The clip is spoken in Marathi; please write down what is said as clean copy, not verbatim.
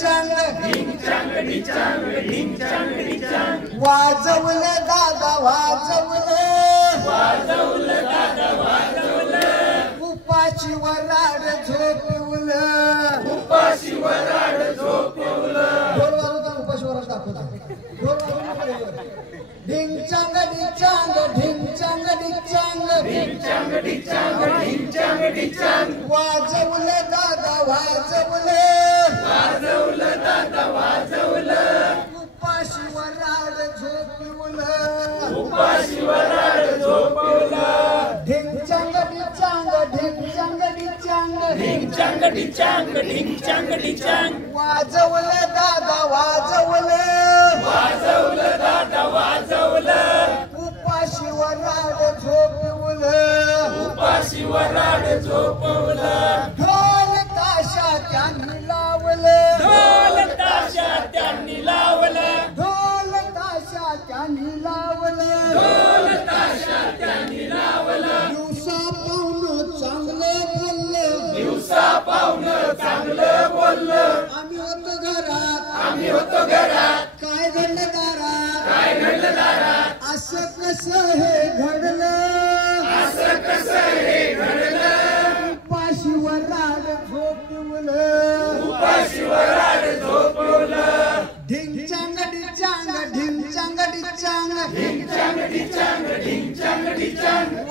डिचांग ढिंचांग ढिचांग ढिंचांग ढिचांग वाजवलं दादा वाजवलं वाजवलं दादा वाजवलं उपाशी वराड झोपवलं उपाशी वराड झोपवलं ढोल वाजवता उपाशी वराड दाखवता ढोल वाजवता ढिंचांग डिचांग ढिंचांग डिचांग ढिंचांग ढिचांग ढिंचांग ढिचांग वाजवलं दादा वाजवलं वाजवलं दादा वाजवलं उपाशी वराड झोपवलं उपाशी वराड झोपवलं ढिंचांग डिचांग ढिंचांग डिचांग ढिंचांग ढिचांग ढिंचांग ढिचांग वाजवलं दादा वाजवलं वाजवलं दादा वाजवलं उपाशी वराड झोपवलं उपाशी वराड झोपवलं ढोल ताशा त्यांनी लावलं ढोल ताशा त्यांनी लावलं ढोल ताशा त्यांनी लावलं ढोल ताशा त्यांनी लावलं दिवसा पाहुणं चांगलं बोललं दिवसा पाहुणं चांगलं बोललं आम्ही होतो घरात आम्ही होतो घरात काय घडलं दारात काय घडलं दारात असं कसं हे घडलं असं कसं हे घडलं उपाशी वराड झोपवलं उपाशी वराड झोपवलं ढिंचांग डिचांग ढिंचांग डिचांग ढिंचांग ढिचांग ढिंचांग ढिचांग